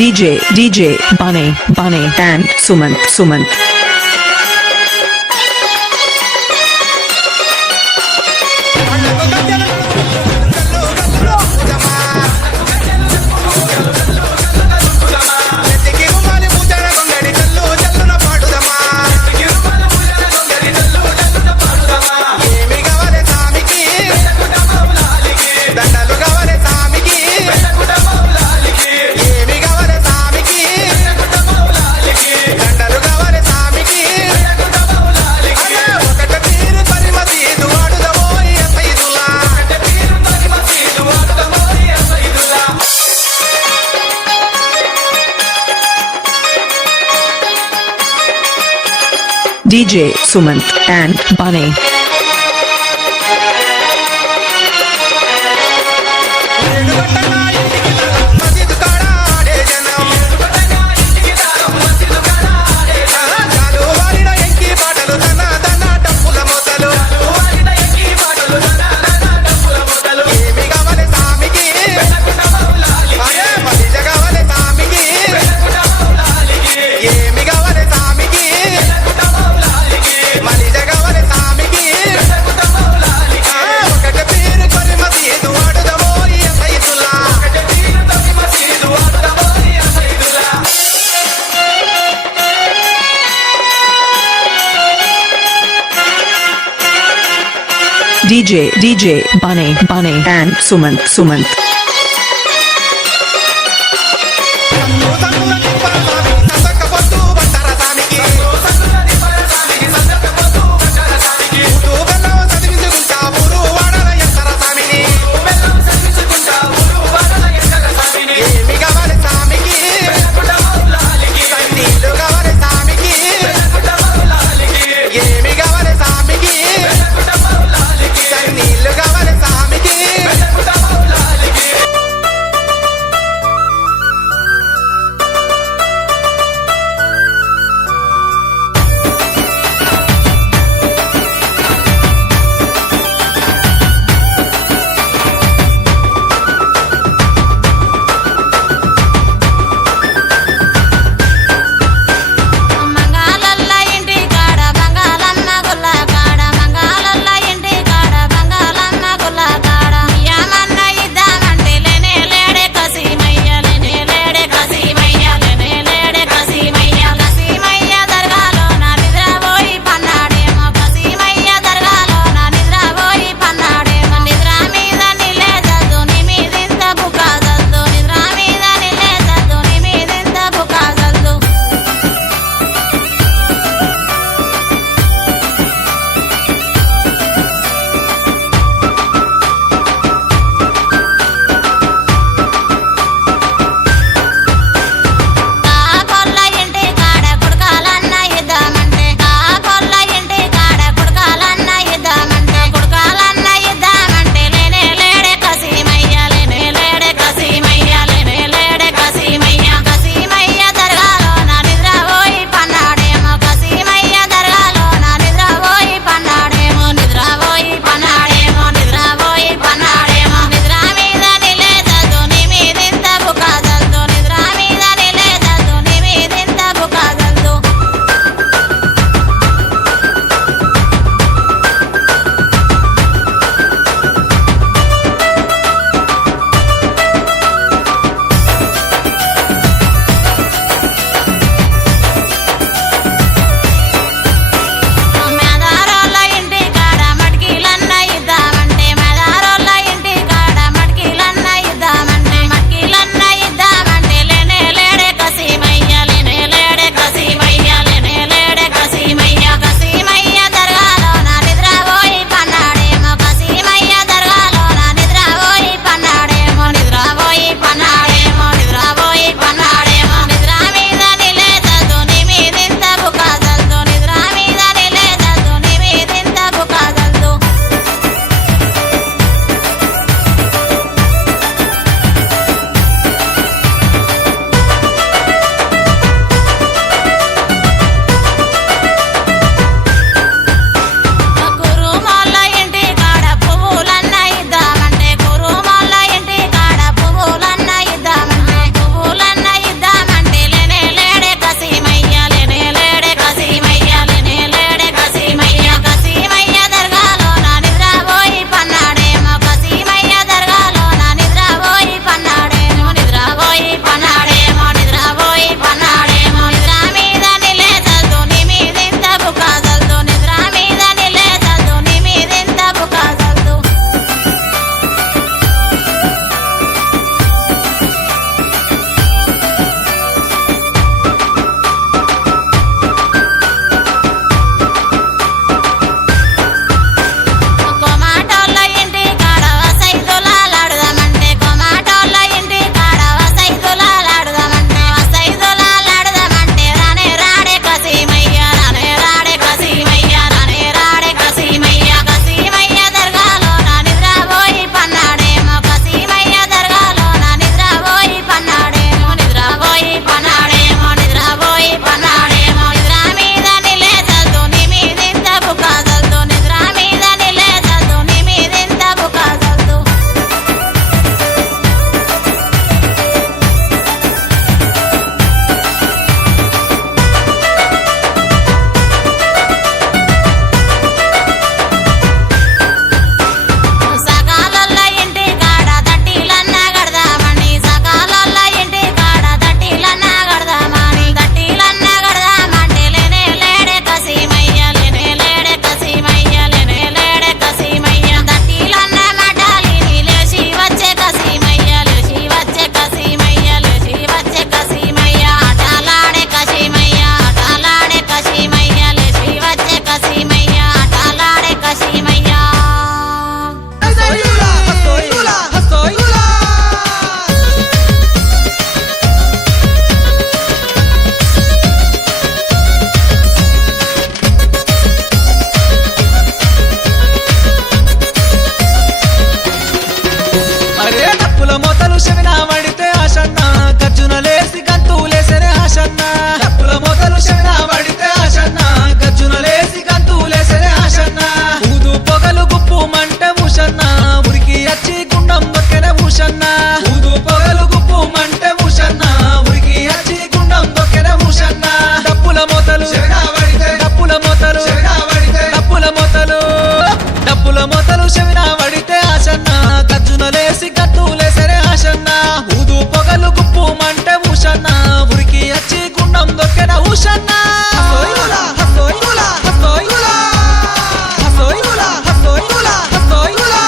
DJ Bunny and Sumant. DJ Sumant and Bunny. DJ Bunny and Sumant. భూషణ హసోయులా హసోయులా హసోయులా హసోయులా హసోయులా హసోయులా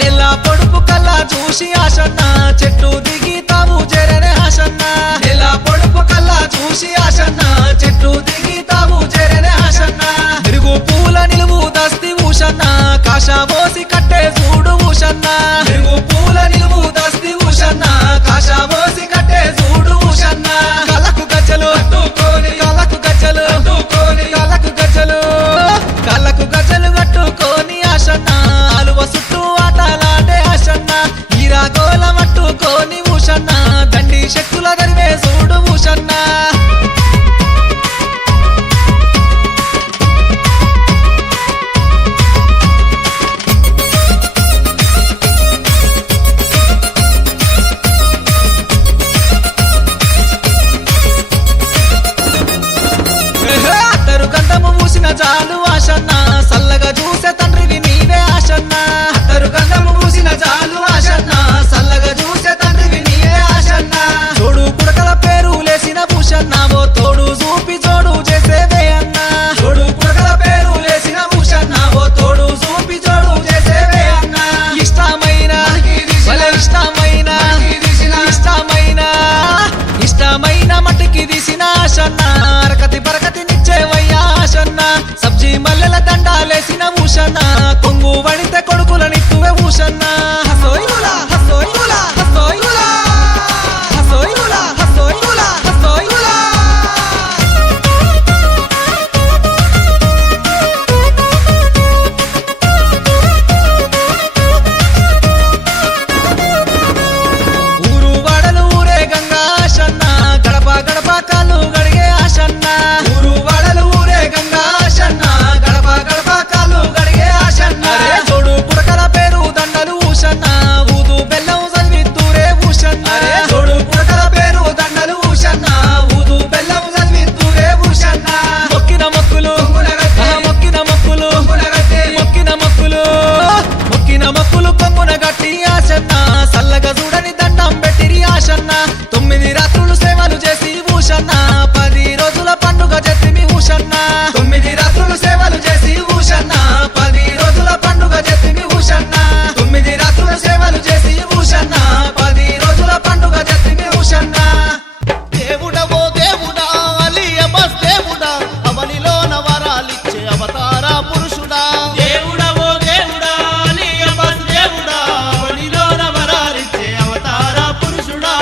నెల పొడుపు కల్లా చూసి ఆశన్న చెట్టు దిగి తాము చేరనే ఆశన్న నెల పొడుపు కల్లా చూసి ఆశన్న చెట్టు దిగి తాము చేరనే ఆశన్న మెరుగు పూల నిలువు దస్తి ఊషన్న కాషాబోసి కట్టే చూడు ఊషన్న మెరుగు పూల నిలువు దస్తి ఊషన్న కాషాబోసి కట్టే చూడు ఊషన్న కళ్ళకు గజ్జలు కట్టుకొని కళ్ళకు గజ్జలు కట్టుకొని కళ్ళకు గజ్జలు కళ్ళకు గజ్జలు కట్టుకొని ఆశన్న అలువ చుట్టూ ఆటలాడే ఆశన్న ఈరాగోల మట్టుకొని ఊషన్న దండి శక్తుల దరివే చూడు ఊషన్న అత్తరు గంధము మూసిన చాలు ఆశన్న సల్లగా చూసే తండ్రివి నీవే ఆశన్న అత్తరు గంధము మూసిన చాలు ఆశన్న సల్లగా చూసే తండ్రివి నీవే ఆశన్న తోడు పుడకల పేరు లేసిన భూషన్న ఓ తోడు చూపి జోడు చేసేవే అన్న తోడు పుడకల పేరు లేసిన భూషన్న ఓ తోడు చూపి జోడు చేసేవే అన్న ఇష్టమైన ఇష్టమైన ఇష్టమైన ఇష్టమైన మట్టికి తీసిన ఆశన్న అరకతి బరకతి నిచ్చేవయ్యా ఆశన్న సబ్జీ మల్లెల దండాలేసిన ఊషన్న కొంగు వడితే కొడుకుల నిత్తువే ఊషన్న హసోయులా హసోయులా హసోయులా హసోయులా హసోయులా హసోయులా ఊరు వాడలు ఊరే గంగా ఆశన్న గడప గడప కాళ్ళు గడిగే ఆశన్న ఊరు వాడలు ఊరే గంగా ఆశన్న గడప గడప కాళ్ళు గడిగే ఆశన్న తోడు పుడకల పేరు దండలు ఊషన్న ఊదు బెల్లం చదివిత్తూరే ఊషన్న తోడు పుడకల పేరు దండలు ఊషన్న ఊదు బెల్లం చదివిత్తూరే ఊషన్న మొక్కిన మొక్కులు మొక్కిన మొక్కులు మొక్కిన మొక్కులు మొక్కిన మొక్కులు కొమ్మున గట్టి ఆశన్న సల్లగా చూడని దండం పెట్టిరి ఆశన్న 9 రాత్రులు సేవలు చేసి ఊషన్న 10 రోజుల పండుగ జత్తిమి ఊషన్న 9 రాత్రులు సేవలు చేసి ఊషన్న 10 రోజుల పండుగ జత్తిమి ఊషన్న 9 రాత్రులు సేవలు చేసి ఊషన్న 10 రోజుల పండుగ జత్తిమి ఊషన్న దేవుడవో దేవుడా అలియ బస్ దేవుడా అవనిలోన వరాలిచ్చే అవతార పురుషుడా దేవుడవో దేవుడా అలియ బస్ దేవుడా అవనిలోన వరాలిచ్చే అవతార పురుషుడా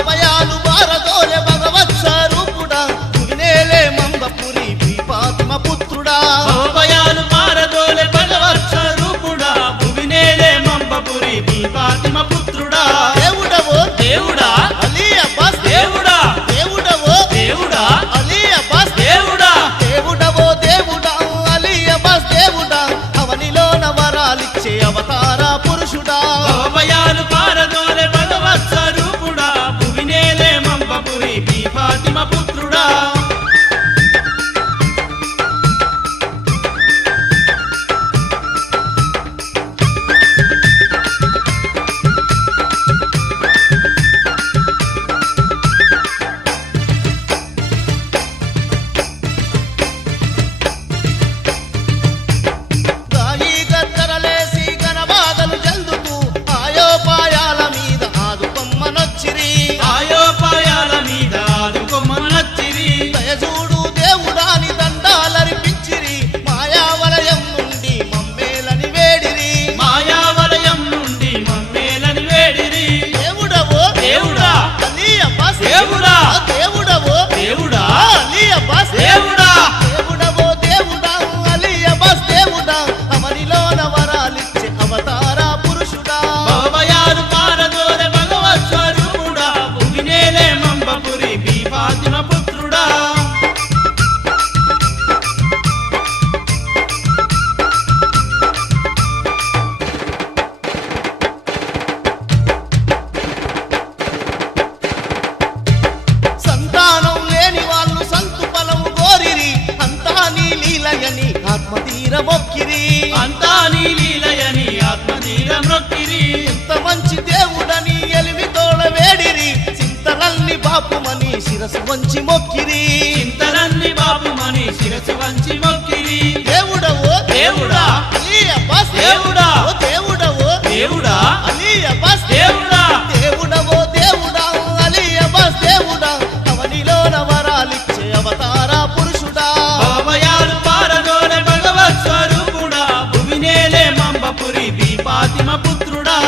అభయాలు భారతోలే భగవత్ స్వరూపుడా వినేలే మందపురి పీపాత్మ పుత్రుడా భవభయాలు మారదోలే భగవత్ స్వరూపుడా భువినేలే మంబపురి భీపాతిమ పుత్రుడా దేవుడవో దేవుడా అలియ బస్ దేవుడా దేవుడవో దేవుడా అలియ బస్ దేవుడా దేవుడవో దేవుడా అలియ బస్ దేవుడా అవనిలోన వరాలిచ్చే అవతార పురుషుడా భవభయాలు మారదోలే భగవత్ స్వరూపుడా భువినేలే మంబపురి భీపాతిమ పుత్రుడా గాయి గద్దరలేసి గనబాధలు జల్దుతూ ఆయోపాయాల మీద ఆదుకొమ్మనొచ్చిరి ఆయోపాయాల మీద ఆదుకొమ్మనొచ్చిరి దయచూడు దేవుడాని దండాలర్పించిరి మాయావలయం నుండి మమ్మేలని వేడిరి మాయావలయం నుండి మమ్మేలని వేడిరి దేవుడవో దేవుడా అలియ బస్ దేవుడా దేవుడవో దేవుడా అలియ బస్ దేవుడా దేవుడవో దేవుడా అలియ బస్ దేవుడా అవనిలోన వరాలిచ్చే అవతార పురుషుడా భవభయాలు మారదోలే భగవత్ స్వరూపుడా భువినేలే మంబపురి భీపాతిమ పుత్రుడా సంతానం లేని వాళ్ళు సంతు ఫలము కోరిరి అంతా నీ లీలయని ఆత్మతీర మొక్కిరి నీ లీలయని ఆత్మనీల మొక్కిరి ఇంత మంచి దేవుడని ఎలిమి తోడ వేడిరి చింతలల్ని బాపుమని శిరసు వంచి మొక్కిరి చింతలన్ని బాపుమని శిరసు వంచి మొక్కిరి దేవుడవో దేవుడా అలీ అబ్బాస్ దేవుడా ఓ దేవుడవో దేవుడా అలీ అబ్బాస్ దేవుడా దేవుడవో దేవుడా అలీ అబ్బాస్ దేవుడా అవనిలో నవరాలిచ్చే అవతార పురుషుడా భవయాలు పారదోలె భగవత్ స్వరూపుడా భువినేలే మంబపురి బీపాతిమ పుత్రుడా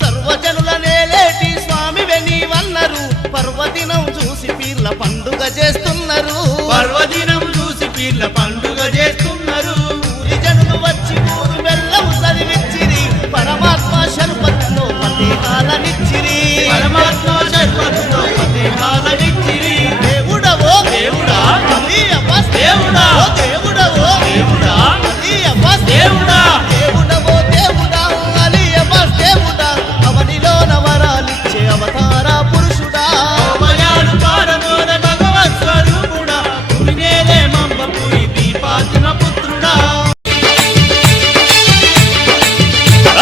సర్వజనుల నేలేటి స్వామి వెనీవన్నారు పర్వదినం చూసి పీర్ల పండుగ చేస్తున్నారు పర్వదినం చూసి పీర్ల పండుగ చేస్తున్నారు ఊరి జనులు వచ్చి ఊరు బెల్లం చదివిచ్చిరి పరమాత్మ శర్బత్తో పతేకాలనిచ్చిరి పరమాత్మ శర్మతో పతేకాలనిచ్చిరి దేవుడవో దేవుడా అలీ అబ్బాస్ దేవుడా ఓ దేవుడవో దేవుడా అలీ అబ్బాస్ దేవుడా దేవుడవో దేవుడా అలీ అబ్బాస్ దేవుడా అవనిలో నవరాలిచ్చే అవతార పురుషుడా భవయాలు పారదోలె భగవత్ స్వరూపుడా భువినేలే మంబపురి బీపాతిమ పుత్రుడా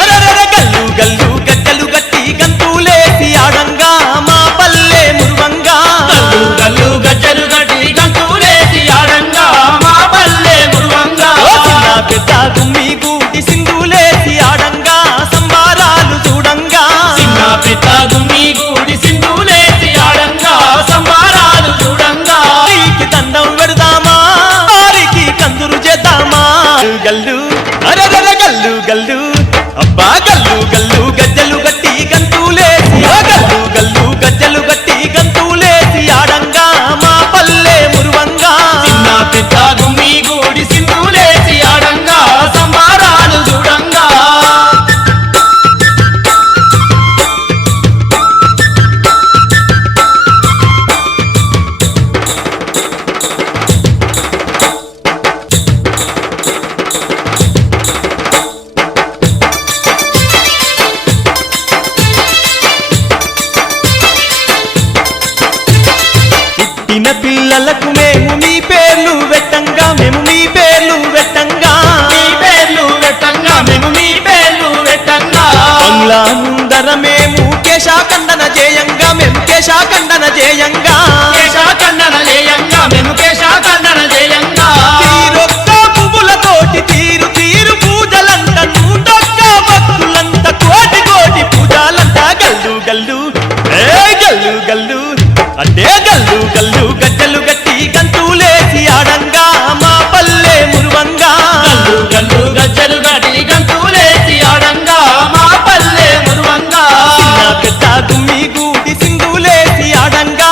అరరర గల్లు గల్లు గజ్జలు గట్టి గంతులేసి ఆడంగా మా పల్లె మురువంగా గల్లు గల్లు గజ్జలు గట్టి గంతులేసి ఆడంగా మా పల్లె మురువంగా ఓ చిన్న పెద్ద గుమ్మి గూటి సింధులేసి ఆడంగా సంబారాలు చూడంగా చిన్న పెద్ద గుమ్మి గూడి సింధులేసి ఆడంగా సంబారాలు చూడంగా వారికి దండం పెడదామా వారికి కందురు చేద్దామా గల్లు అరరర గల్లు గల్లు అబ్బా గల్లు గల్లు గజ్జలు గట్టి గంతులేసి ఆ గల్లు గల్లు గజ్జలు గట్టి గంతులేసి ఆడంగా మా పల్లె మురువంగా చిన్న పెద్ద గుమ్మి గూడి సింధులేసి ఆడంగా సంబారాలు చూడంగా పుట్టిన పిల్లలకు మేము మీ పేర్లు వెట్టంగా మేము మీ పేర్లు వెట్టంగా మీ పేర్లు వెట్టంగా మేము మీ పేర్లు వెట్టంగా బంగ్లా ముందర మేము కేశాఖండన చేయంగా మేము కేశాఖండన చేయంగా కేశాఖండన చేయంగా మేము కేశాఖండన చేయంగా తీరొక్క పువ్వులతోటి తీరు తీరు పూజలంట నూటొక్క భక్తులంట కోటి కోటి పూజలంట గల్లు గల్లు ఏ గల్లు గల్లు అంటే గల్లు గల్లు గజ్జలు గట్టి గంతులేసి ఆడంగా మా పల్లె మురువంగా గల్లు గల్లు గజ్జలు గడి గంతులేసి ఆడంగా మా పల్లె మురువంగా చిన్న పెద్ద గుమ్మి గూటి సింధులేసి ఆడంగా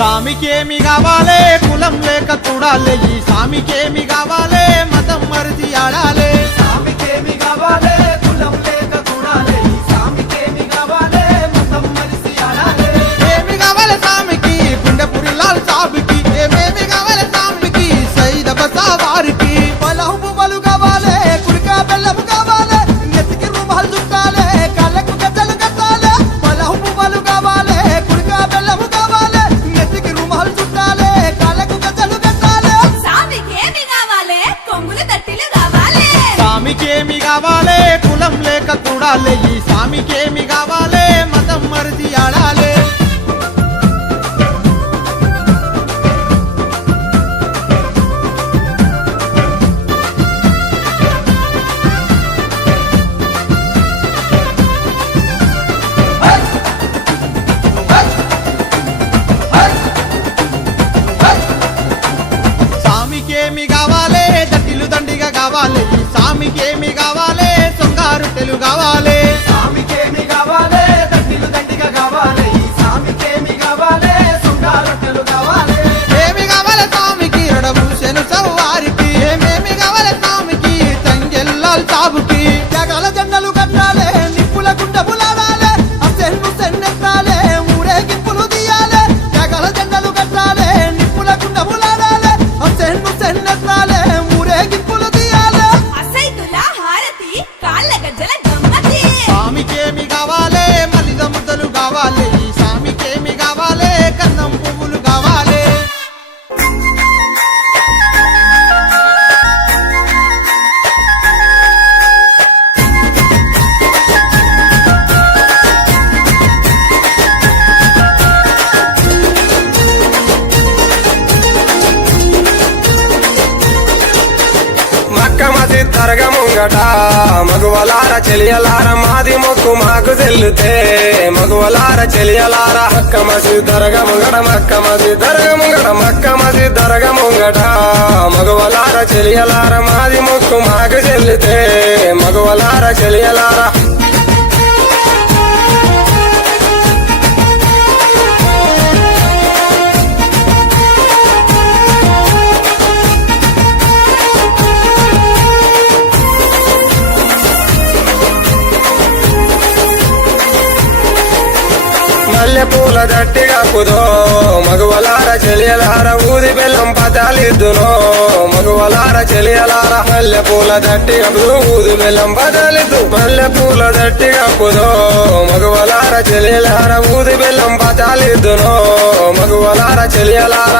సామికేమి కావాలే కులం లేక చూడాలే ఈ సామికేమి కావాలే మతం మరిచి ఆడాలే సామికేమి కావాలే కులం లేక చూడాలే ఈ సామికేమి కావాలే మతం మరిచి ఆడాలే ఏమి కావాలే సామికి గుండెపురి లాల్ సాబికి ఏమేమి కావాలే సామికి సైద బసావారికి బలహు బలు కావాలే కుడికా బెల్లము కావాలే నెత్తికి రుమాలు చుట్టాలే కళ్ళకు గజ్జలు కట్టాలే బలహు బలు కావాలే కుడికా బెల్లము కావాలే నెత్తికి రుమాలు చుట్టాలే కళ్ళకు గజ్జలు కట్టాలే సామికేమి కావాలే కొంగులు తట్టిలు కావాలే సామికేమి కావాలే కులం లేక చూడాలే ఈ సామికేమి కావాలే మతం మరిచి ఆడాలే సామికేమి కావాలే దట్టిలు దండిగా కావాలే ఈ సామికేమి కావాలే సొంగారు తెలు కావాలే సామికేమి కావాలే దట్టిలు దండిగా కావాలే ఈ సామికేమి కావాలే సొంగారు తెలు కావాలే ఏమి కావాలే సామికి రడభూషను సవ్వారికి ఏమేమి కావాలే సామికి తంగెల్లాల్ సాబుకి జగల జెండలు కట్టాలే నిప్పుల గుండెపులాడాలే అసెన్ను సెన్నెత్తాలే ఊరేగింపులు తీయాలే జగల జెండలు కట్టాలే నిప్పుల గుండెపులాడాలే అసెన్ను సెన్నెత్తాలే ఊరేగింపులు తీయాలే అసైతుల హారతి కాళ్ళ గజ్జల గమ్మతి సామికేమి కావాలే మలిద ముద్దలు కావాలే ఈ సామికేమి కావాలే కన్నం పువ్వులు కావాలే మక్క మసీద్ దర్గా ముంగట మగువలార చెలియలార మాది మొక్కు మాకు చెల్లుతే మగువలార చెలియలార మక్క మసీద్ దర్గా ముంగట మక్క మసీద్ దర్గా ముంగట మక్క మసీద్ దర్గా ముంగట మగువలార చెలియలార మాది మొక్కు మాకు చెల్లుతే మగువలార చెలియలార మల్లె పూల దట్టిగా కుదో మగువలార చెలియలార ఊది బెల్లం పదాలిద్దునో మగువలార చెలియలార మల్లె పూల దట్టిగా ఊది బెల్లం పదాలిద్దు మల్లె పూల దట్టిగా కుదో మగువలార చెలియలార ఊది బెల్లం పదాలిద్దునో మగువలార చెలియలార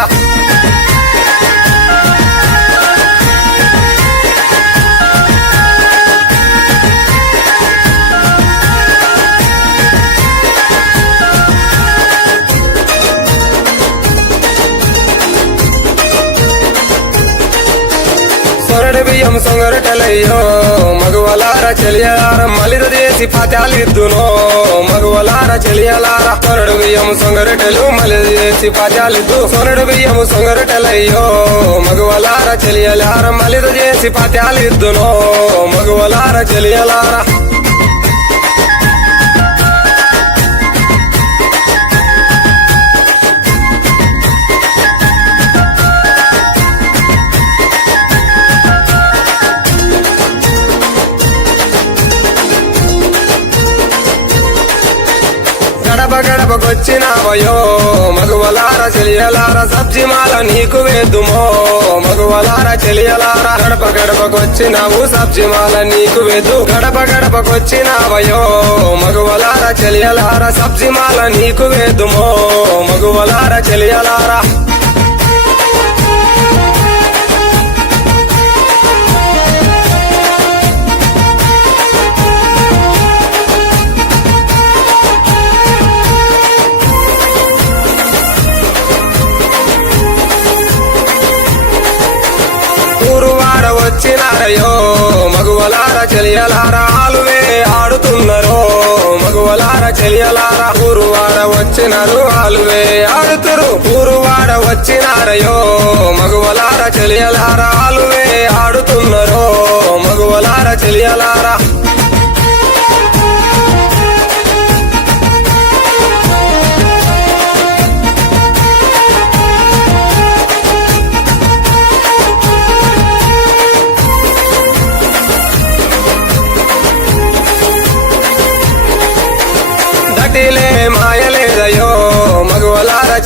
సొరడు బియ్యం సొంగరటలయ్యో మగువలార చెలియలార మలిద చేసి పతాలిద్దునో మగువలార చెలియలార సొరడు బియ్యం సొంగరటలు మలిద చేసి పతాలిద్దు సొరడు బియ్యం సొంగరటలయ్యో మగువలార చెలియలార మలిద చేసి పతాలిద్దునో మగువలార చెలియలార గడప గడపకొచ్చినావయో మగువలార చెలియలార సబ్జి మాల నీకు వేద్దుమో మగువలార చెలియలార గడప గడపకొచ్చినావు సబ్జి మాల నీకు వేద్దు గడప గడపకొచ్చినావయో మగువలార చెలియలార సబ్జి మాల నీకు వేద్దుమో మగువలార చెలియలార ఊరువాడ వచ్చినారయో మగువలార చెలియలార ఆలువే ఆడుతున్నరో మగువలార చెలియలార ఊరువాడ వచ్చినారు ఆలువే ఆడుతురు ఊరువాడ వచ్చినారయో మగువలార చెలియలార ఆలువే ఆడుతున్నరో మగువలార చెలియలార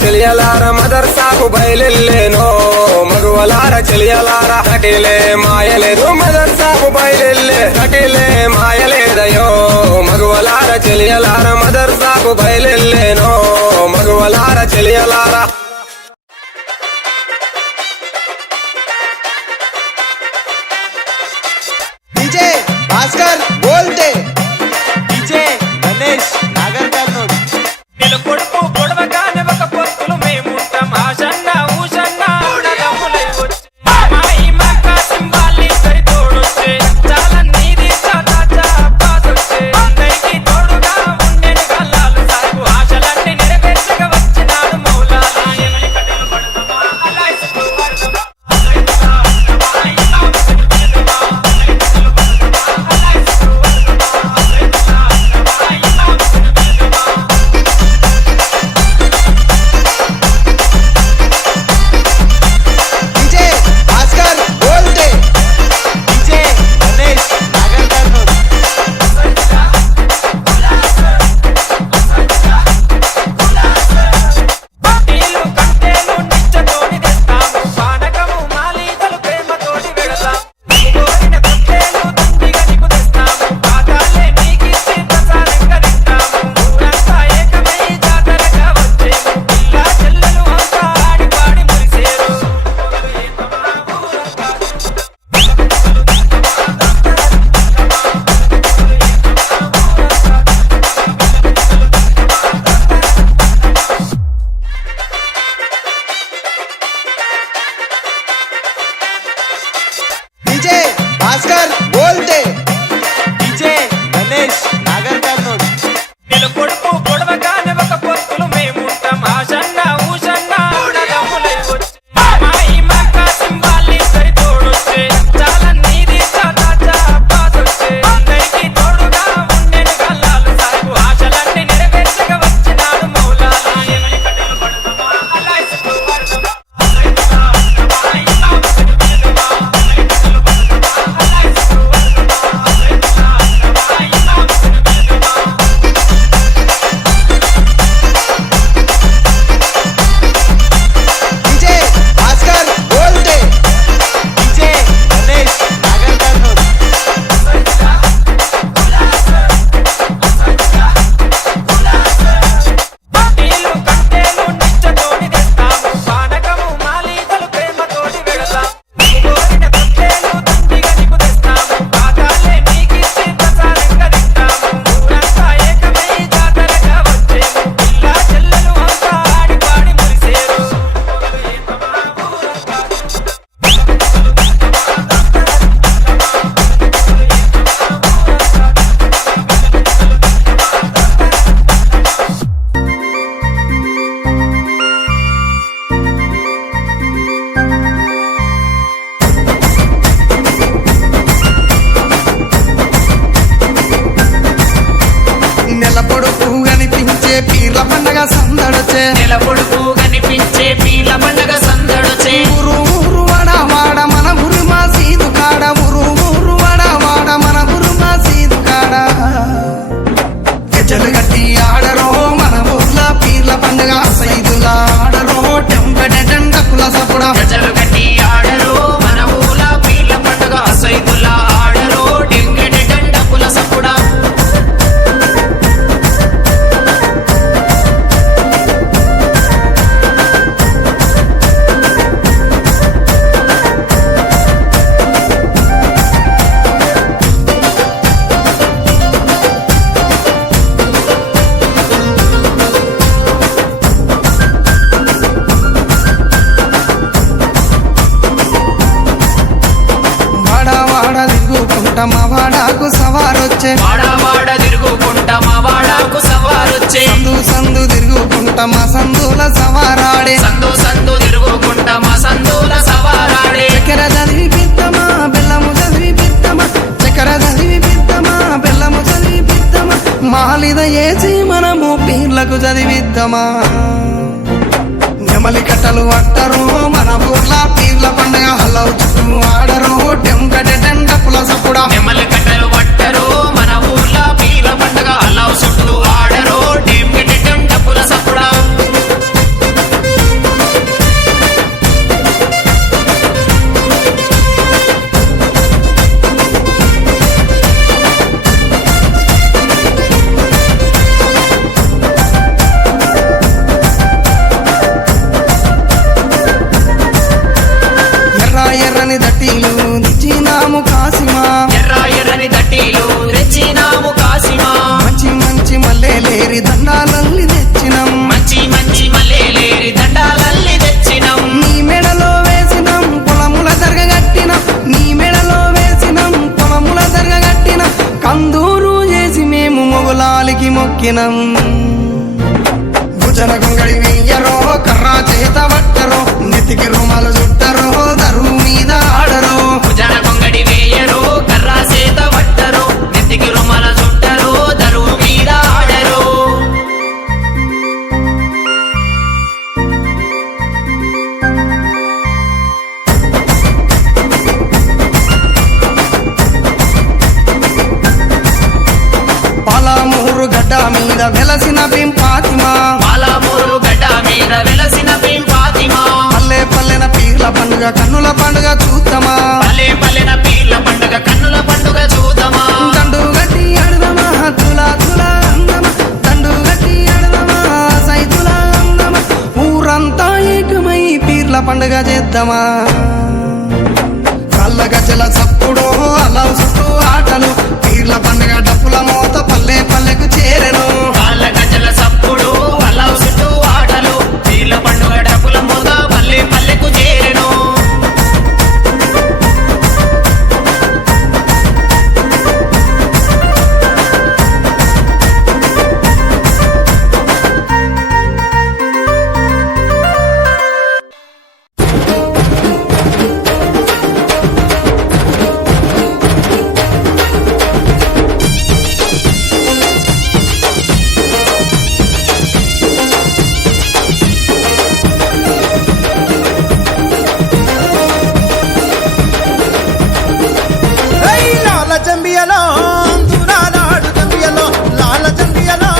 చెలియలార మదర్సాకు బయలెల్లేనో మగువలార చెలియలార కటిలే మాయలేదు మదర్సాకు బయలెల్లే కటిలే మాయలేదయో మగువలార చెలియలార మదర్సాకు బయలెల్లేనో మగువలార చెలియలార डीजे भास्कर बोलते डीजे गणेश नागर कर्नूल కొడుకు పొడవగానే ఒక పొత్తులు మేముంటాం ఆశన్న ఊషన్న ఊడగములై వచ్చి మాయి మక్క సింబాలి సరి తోడొచ్చే చాలా నీది చాచా పాసొచ్చే అందరికీ తోడుగా ఉండెను గల్లాలు సాగు ఆశలన్నీ నెరవేర్చగా వచ్చినాడు మౌలాలి ఎవరి కట్టెలు పడతామా అలా ఇసుకు పడతామా डीजे भास्कर बोलते डीजे गणेश नागर कर्नूल నీళ్ళు కంటేలు నిచ్చతోని తెస్తాము పానకము మాలీదలు ప్రేమతోటి వెడతాం కోరిన కంటేలు దండిగా నీకు తెస్తాము పాతాలే నీకిచ్చి ప్రసాదంగా తింటాము ఊరంతా ఏకమై జాతరగా వచ్చేము పిల్ల చెల్లెలు అంతా ఆడి పాడి మురిసేరు डीजे भास्कर बोलते डीजे गणेश नागर कर्नूल కొడుకు పొడవగానే ఒక పొత్తులు మేముంటాం ఆశన్న ఊషన్న ఊడగములై వచ్చి మాయి మక్క సింబాలి సరి తోడొచ్చే చాలా నీది చాచా పాసొచ్చే అందరికీ తోడుగా ఉండెను గల్లాలు సాగు ఆశలన్నీ నెరవేర్చగా వచ్చినాడు మౌలాలి ఎవరి కట్టెలు పడతామా అలా ఇసుకు పడతామా डीजे भास्कर बोलते डीजे गणेश नागर कर्नूल నీళ్ళు కంటేలు నిచ్చతోని తెస్తాము పానకము మాలీదలు ప్రేమతోటి వెడతాం కోరిన కంటేలు దండిగా నీకు తెస్తాము పాతాలే నీకిచ్చి ప్రసాదంగా తింటాము ఊరంతా ఏకమై జాతరగా వచ్చేము పిల్ల చెల్లెలు అంతా ఆడి పాడి మురిసేరు నెల పొడుపు కనిపించే పీర్ల పండగ సందడొచ్చే నెల పొడుపు కనిపించే పీల పండగ సందడొచ్చే ఊరు ఊరు వాడ వాడ మన ఊరు మా సీదు కాడ ఊరు ఊరు వాడ వాడ మన ఊరు మా సీదు కాడ గజ్జలు కట్టి ఆడరో మన ఊర్ల పీర్ల పండగ సైదుల ఆడరో టెంపెటెండకుల సపుడ గజలు కట్టి ఆడరు మన ఊల పీల పండుగ సైదుల ఆడరు డింగెడ డండపుల సప్పుడా వాడ వాడ తిరుగుకుంట మా వాడాకు సవారొచ్చే వాడ తిరుగుకుంటా మా వాడకు సవారొచ్చే సందు సందు తిరుగుకుంట మా సందుల సవారాడే సందు సందు తిరుగుకుంటా మా సందుల సవారాడే చక్కెర చదివి పిత్తమా బెల్లము చదివి పిత్తమా చక్కెర చదివి పిత్తమా బెల్లము చదివి పిత్తమా మాలిద ఏసి మనము పీర్లకు చదివిద్దామా నెమలి కట్టలు అట్టరు మన ఊర్ల పీర్ల పండగ హలవు చుట్టూ ఆడరు టెంపెటెండకుల సపుడ నెమలి కట్టలు పట్టరు మన ఊర్ల పీల పండుగ అలా చుట్టూ ఆడరు డేమిటి డండపుల సప్పుడా పండుగ కన్నుల పండుగ చూద్దామా పల్లె పల్లెన పీర్ల పండుగ కన్నుల పండుగ చూద్దామా దండు గట్టి అడదమా తులా తులా అందమా దండు గట్టి అడదమా సైతులా అందమా ఊరంతా ఏకమై పీర్ల పండుగ చేద్దామా కళ్ళ గజల చప్పుడు అలా చుట్టూ ఆటలు పీర్ల పండుగ డప్పుల మోత పల్లె పల్లెకు చేరెను వాళ్ళ గజల సప్పుడు వాళ్ళ చుట్టూ ఆటలు పీర్ల పండుగ డప్పుల మోత పల్లె పల్లెకు చేరెను లాల జంబియలో దురాలాడు జంబియలో లాల జంబియలో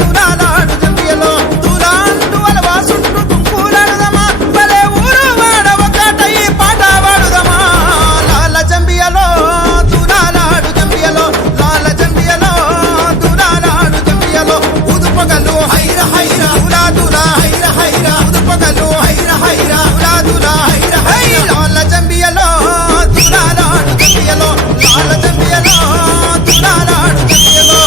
దురాలాడు జంబియలో దురాంటు అలవా చుట్టూ తుంపులాడుదమా భలే ఊరు వాడ ఒకటై పాట వాడుదమా లాల జంబియలో దురాలాడు జంబియలో లాల జంబియలో దురాలాడు జంబియలో ఉదుపగలు హైర హైర ఉలా దులా హైర హైర ఉదుపగలు హైర హైర ఉలా దులా హైర హైర లాల జంబియలో దురాలాడు జంబియలో లాల జంబియలో దురాలాడు జంబియలో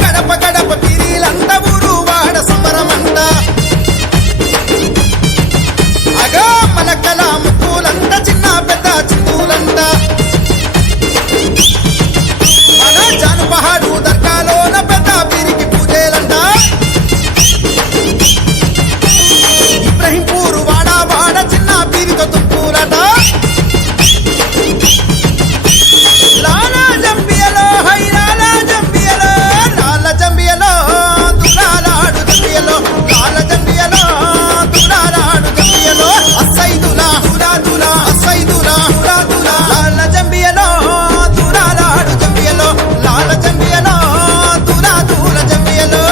గడప గడప పిరీలంట ఊరు వాడ సంబరమంట అగో మలకల ముక్కులంట చిన్న పెద్ద చిందులంట మన జానుపహాడు దర్గాలోన పెద్ద పీరికి పూజలంట ఇబ్రహీంపూరు వాడ వాడ చిన్న పీరితో తుప్పులట లాలా జంబియలో హైరాల జంబియలో లాల జంబియలో దురాలాడు జంబియలో లాల జంబియలో దురాలాడు జంబియలో అసైదులా హురా దులా అసైదులా హురా దులా లాల జంబియలో దురాలాడు జంబియలో లాల జంబియలో దురా దూల జంబియలో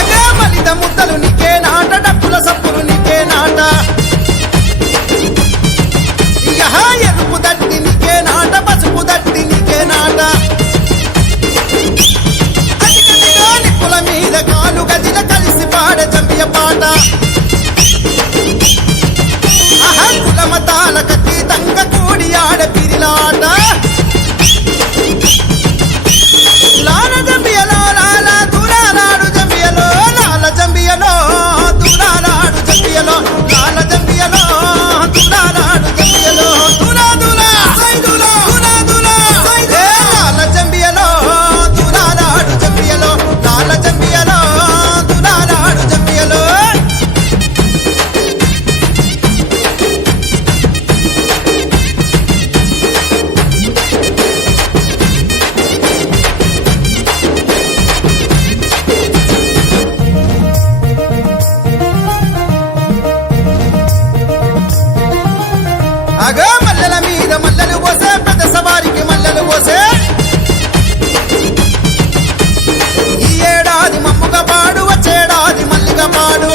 అగే మలిద ముద్దలు నీకే నాట డప్పుల సప్పులు నీకే నాట యహ ఎరుపు దట్టి నీకే నాట పసుపు దట్టి నీకే నాట గదిగదిగా నిప్పుల మీద కాలు గదిల కలిసి పాడ జంబియ పాట ఆహా కులమతాల కత్తి తంగ కూడి ఆడ పిరిలాట లాల జంబియలో లాల దురాలాడు జంబియలో లాల జంబియలో దురాలాడు జంబియలో లాల జంబియలో దురాలాడు జంబియలో దులా దులా సైదులా దులా దులా సైదే లాల జంబియలో దురాలాడు జంబియలో లాల జంబియలో దురాలాడు జంబియలో అగో మల్లెల మీద మల్లెలు పోసే పెద్ద సవారికి మల్లెలు పోసే ఈ ఏడాది మమ్ముగా పాడు వచ్చేడాది మల్లిగా పాడు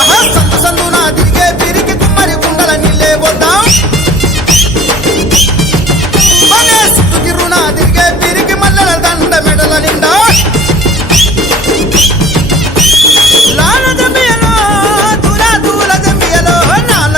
ఆహా సందు సందున తిరిగే పిరికి కుమ్మరి కుండల నీళ్ళే పోద్దాం మనే సుట్టుకి రుణ తిరిగే పిరికి మల్లెల దండ మెడల నిండా లాల జంబియలో దురా దూల జంబియలో నాల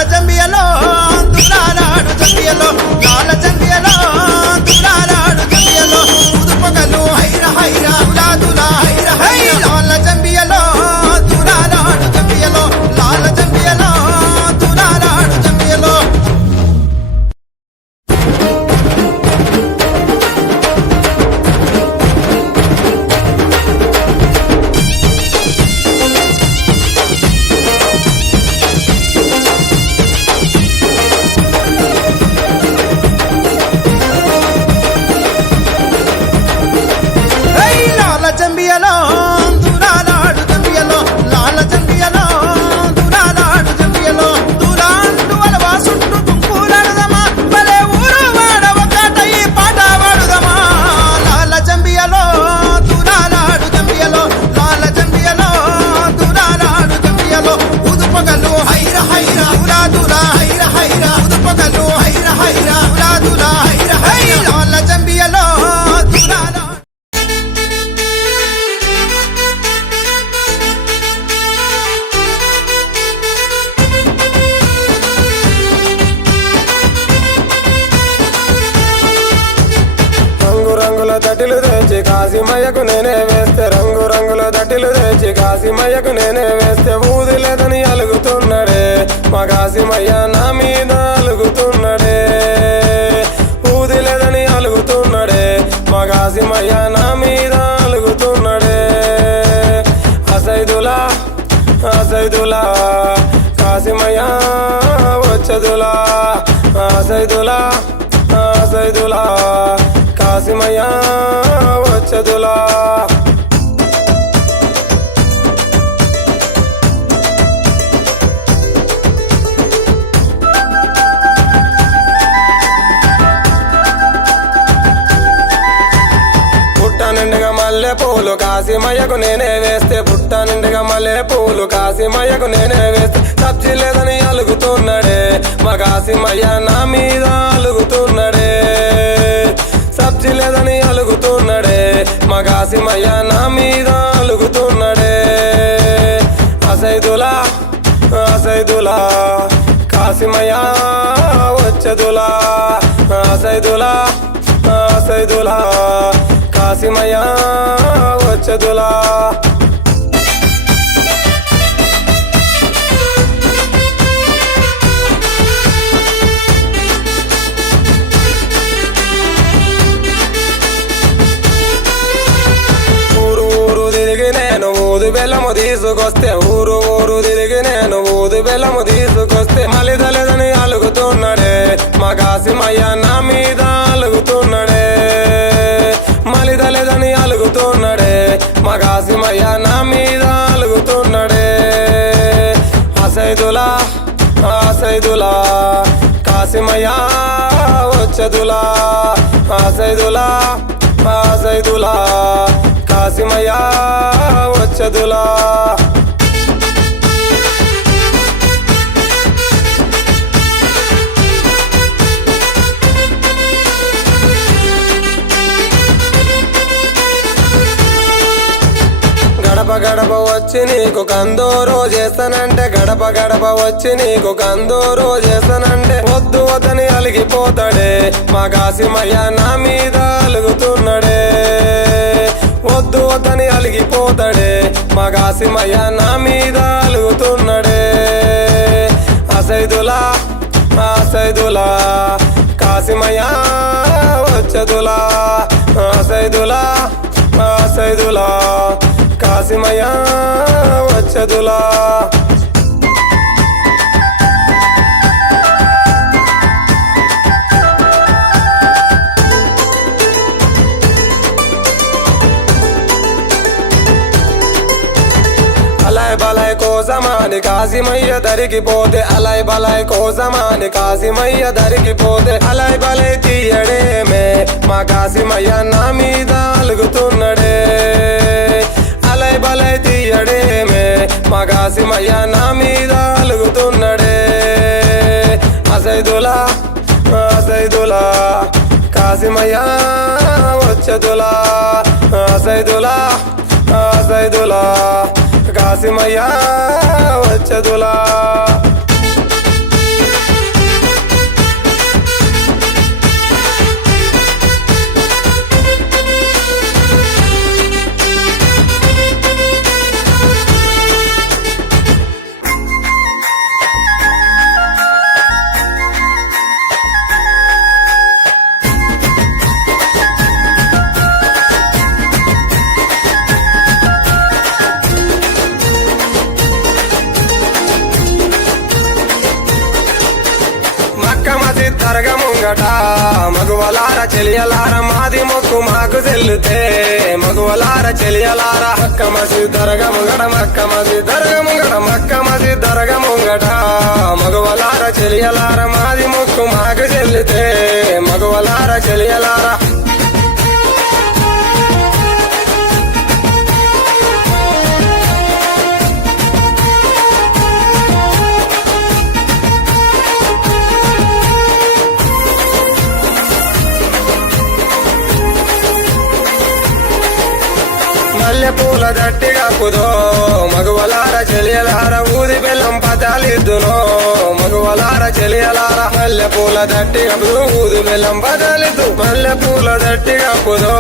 జంబియలో దూరాలాడు జంబియలో లాల జంబియలో దూరాలాడు జంబియలో దూరాంటు అలవా సుట్టు తుంపులాడదమా భలే ఊరు వాడ ఒకటై పాట వాడుదమా లాల జంబియలో దూరాలాడు జంబియలో లాల జంబియలో దూరాలాడు జంబియలో ఉదుపగలు హైర హైర దూరా దూరా హైర హైర ఉదుపగలు హైర హైర దూరా దూరా హైర హైర లాల జంబియలో దూరాలాడు రంగు రంగుల తటిలు తెచ్చి కాశీమయ్యకు నేనే వేస్తే రంగు రంగుల తటిలు తెచ్చి కాశీమయ్యకు నేనే వేస్తే ఊది లేదని అలుగుతున్నాడే మా కాశీమయ్య నా మీద అలుగుతున్నాడే ఊది లేదని అలుగుతున్నాడే మా కాశీమయ్య నా మీద అలుగుతున్నాడే అసైదులా అసైదులా కాశీమయ్య వచ్చదులా అసైదులా అసైదులా కాశీమయ్య వచ్చదులా పుట్ట నిండుగా మల్లె పూలు కాశీమయ్యకు నేనే వేస్తే పుట్ట నిండుగా మల్లె పూలు కాశీమయ్యకు నేనే వేస్తే సబ్జీ లేదని అలుగుతున్నాడే మా కాశీమయ్య నా మీద అలుగుతున్నాడే సబ్జీ లేదని అలుగుతున్నాడే మా కాశీమయ్య నా మీద అలుగుతున్నాడే అసైదులా అసైదులా కాశీమయ్య వచ్చదులా అసైదులా అసైదులా కాశీమయ్య వచ్చదులా ఊరు ఊరు తిరిగి నేను ఊదు బెల్లము తీసుకొస్తే ఊరు ఊరు తిరిగి నేను ఊదు బెల్లము తీసుకొస్తే మలిదలేదని అలుగుతున్నాడే మా కాశీమయ్య నా మీద అలుగుతున్నాడే మలిదలేదని అలుగుతున్నాడే మా కాశీమయ్య నా మీద అలుగుతున్నాడే అసైదులా అసైదులా కాశీమయ్య వచ్చదులా అసైదులా అసైదులా కాశీమయ్య వచ్చదులా గడప గడప వచ్చి నీకు కందోరు చేస్తానంటే గడప గడప వచ్చి నీకు కందోరు చేస్తానంటే వద్దు వద్దని అలిగిపోతాడే మా కాశీమయ్య నా మీద అలుగుతున్నాడే వద్దు వద్దని అలిగిపోతాడే మా కాశీమయ్య నా మీద అలుగుతున్నాడే అసైదులా అసైదులా కాశీమయ్య వచ్చదులా అసైదులా అసైదులా కాశీమయ్య వచ్చదులా అలై బలై కోసమాని కాశీమయ్య దరికిపోతే అలై బలై కోసమాని కాశీమయ్య దరికిపోతే అలై బలై తీయడేమే మా కాశీమయ్య నా మీద అలుగుతున్నాడే అలై బలై తీయడేమే మా కాశీమయ్య నా మీద అలుగుతున్నాడే అసైదులా అసైదులా కాశీమయ్య వచ్చదులా అసైదులా అసైదులా కాశీమయ్య వచ్చదులా తరగ ముంగట మగువలార చెలియలార మాది మొక్కు మాకు చెల్లుతే మగువలార చెలియలార మక్క మసీద్ దరగ ముంగట మక్క మసీద్ దరగ ముంగట మక్క మసీద్ దరగ ముంగట మగువలార చెలియలార మాది మొక్కు మాకు చెల్లుతే మగువలార చెలియలార మల్లె పూల దట్టిగా కుదో మగువలార చెలియలార ఊది బెల్లం పతాలిద్దునో మగువలార చెలియలార మల్లె పూల దట్టిగా ఊది బెల్లం పతాలిద్దు మల్లె పూల దట్టిగా కుదో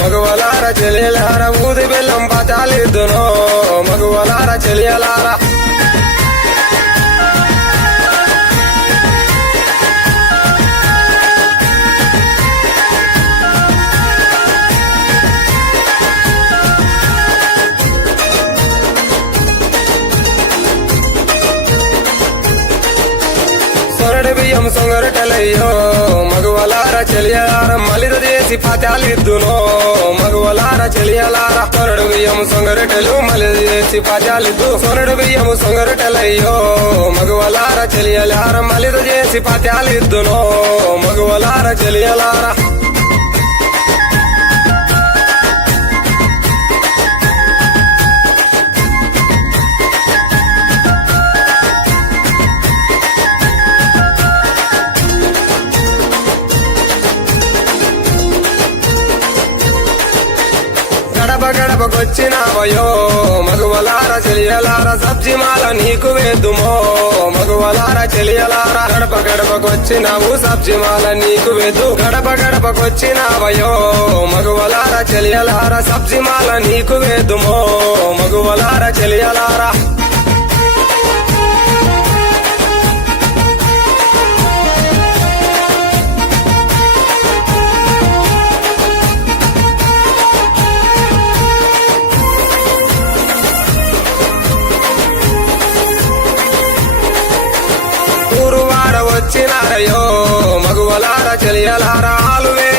మగువలార చెలియలార ఊది బెల్లం పతాలిద్దునో మగువలార చెలియలార సొరడు బియ్యం సొంగరటలయ్యో మగువలార చెలియలార మలిద చేసి పతాలిద్దునో మగువలార చెలియలార సొరడు బియ్యం సొంగరటలు మలిద చేసి పతాలిద్దు సొరడు బియ్యం సొంగరటలయ్యో మగువలార చెలియలార మలిద చేసి పతాలిద్దునో మగువలార చెలియలార గడప గడపకొచ్చినావయో మగువలార చెలియలార సబ్జి మాల నీకు వేద్దుమో మగువలార చెలియలార గడప గడపకొచ్చినావు సబ్జి మాల నీకు వేద్దు గడప గడపకొచ్చినావయో మగువలార చెలియలార సబ్జి మాల నీకు వేద్దుమో మగువలార చెలియలార ఊరువాడ వచ్చినారయో మగువలార చెలియలార ఆలువే